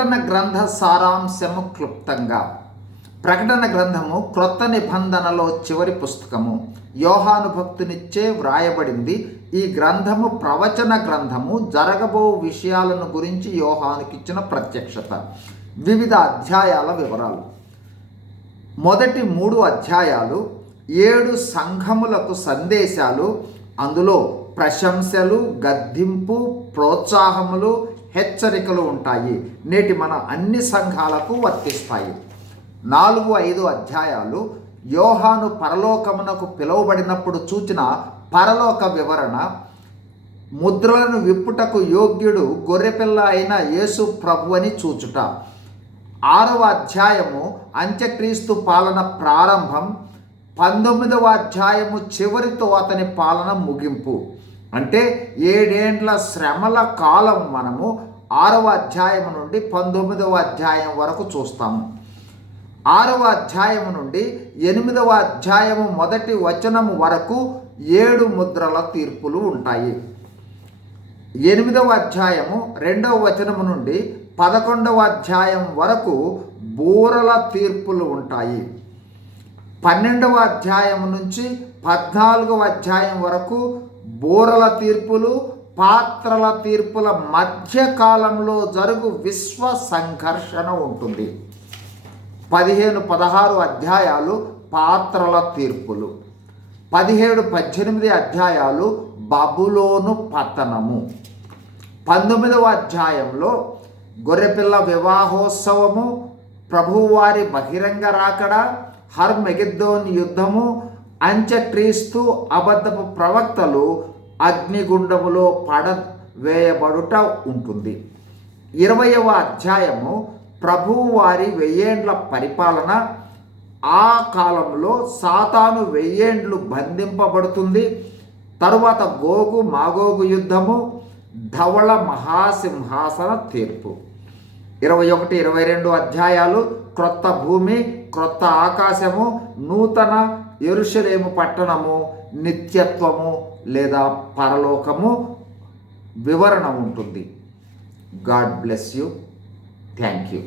ప్రకటన గ్రంథ సారాంశము క్లుప్తంగా. ప్రకటన గ్రంథము క్రొత్త నిబంధనలో చివరి పుస్తకము. యోహాను భక్తునిచ్చే వ్రాయబడింది. ఈ గ్రంథము ప్రవచన గ్రంథము. జరగబో విషయాలను గురించి యోహానుకిచ్చిన ప్రత్యక్షత. వివిధ అధ్యాయాల వివరాలు. మొదటి మూడు అధ్యాయాలు ఏడు సంఘములకు సందేశాలు. అందులో ప్రశంసలు గద్దింపు ప్రోత్సాహములు హెచ్చరికలు ఉంటాయి. నేటి మన అన్ని సంఘాలకు వర్తిస్తాయి. నాలుగు ఐదు అధ్యాయాలు యోహాను పరలోకమునకు పిలువబడినప్పుడు చూచిన పరలోక వివరణ ముద్రలను విప్పుటకు యోగ్యుడు గొర్రెపిల్ల అయిన యేసు ప్రభు అని చూచుట. ఆరవ అధ్యాయము అంత్యక్రీస్తు పాలన ప్రారంభం పంతొమ్మిదవ అధ్యాయము చివరితో అతని పాలన ముగింపు. అంటే ఏడేండ్ల శ్రమల కాలం మనము ఆరవ అధ్యాయం నుండి పంతొమ్మిదవ అధ్యాయం వరకు చూస్తాము. ఆరవ అధ్యాయము నుండి ఎనిమిదవ అధ్యాయము మొదటి వచనము వరకు ఏడు ముద్రల తీర్పులు ఉంటాయి. ఎనిమిదవ అధ్యాయము రెండవ వచనము నుండి పదకొండవ అధ్యాయం వరకు బూరల తీర్పులు ఉంటాయి. పన్నెండవ అధ్యాయం నుంచి పద్నాలుగవ అధ్యాయం వరకు బూరల తీర్పులు పాత్రల తీర్పుల మధ్య కాలంలో జరుగు విశ్వ సంఘర్షణ ఉంటుంది. పదిహేను పదహారు అధ్యాయాలు పాత్రల తీర్పులు. పదిహేడు పద్దెనిమిది అధ్యాయాలు బబులోను పతనము. పంతొమ్మిదవ అధ్యాయంలో గొర్రెపిల్ల వివాహోత్సవము ప్రభువారి బహిరంగ రాకడ హర్మెగిద్దోన్ యుద్ధము అంత్యక్రీస్తు అబద్ధపు ప్రవక్తలు అగ్నిగుండములో పడ వేయబడుట ఉంటుంది. ఇరవయవ అధ్యాయము ప్రభువు వారి వెయ్యేండ్ల పరిపాలన. ఆ కాలంలో సాతాను వెయ్యేండ్లు బంధింపబడుతుంది. తరువాత గోగు మాగోగు యుద్ధము ధవళ మహాసింహాసన తీర్పు. ఇరవై ఒకటి ఇరవై రెండు అధ్యాయాలు క్రొత్త భూమి క్రొత్త ఆకాశము నూతన ఎరుషలేము పట్టణము నిత్యత్వము లేదా పరలోకము వివరణ ఉంటుంది. God bless you. Thank you.